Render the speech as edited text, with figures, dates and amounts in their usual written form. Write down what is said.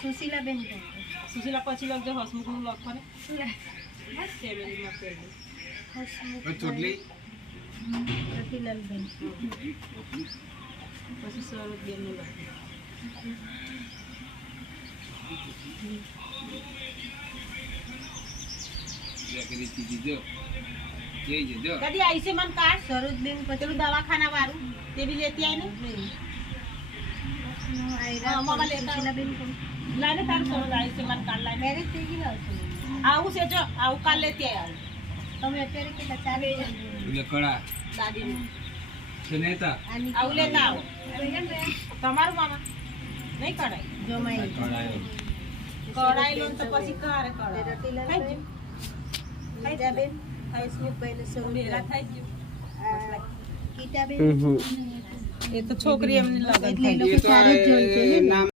સુશીલાબેન સુશીલા પછી લખજો હસમુખનું લખવાનું ફેમિલીમાં પહેલું ચોટલી રતિલાલબેન પછી સરોજબેનનું લખજો કદી આયુષ્યમાન કાર્ડ સરોજબેન પેલું દવાખાના વાળું તે બી લેતી આવી ને સુશીલાબેન લાઈને તારું સરોજ આયુષ્યમાન કાર્ડ લાઈને મેરેજ થઈ ગયેલા આવું છે જો આવું કાલ લેતી આવી તમે અત્યારે કેટલા ચાલે કડા દાદીનું સુનેતા આવું લેતા આવો તમારું મામા નહીં કઢાઈ જમાઈ કઢાઈ લો તો પછી કારે કઢાઈ રતિલાલબેન ગીતાબેન હસમુખભાઈને બેલા સરોજબેન થઈ ગયું ગીતાબેન એ તો છોકરી એમની લગન એટલે એ થઈ લોકો ચાર જ જણ છે ને. નામ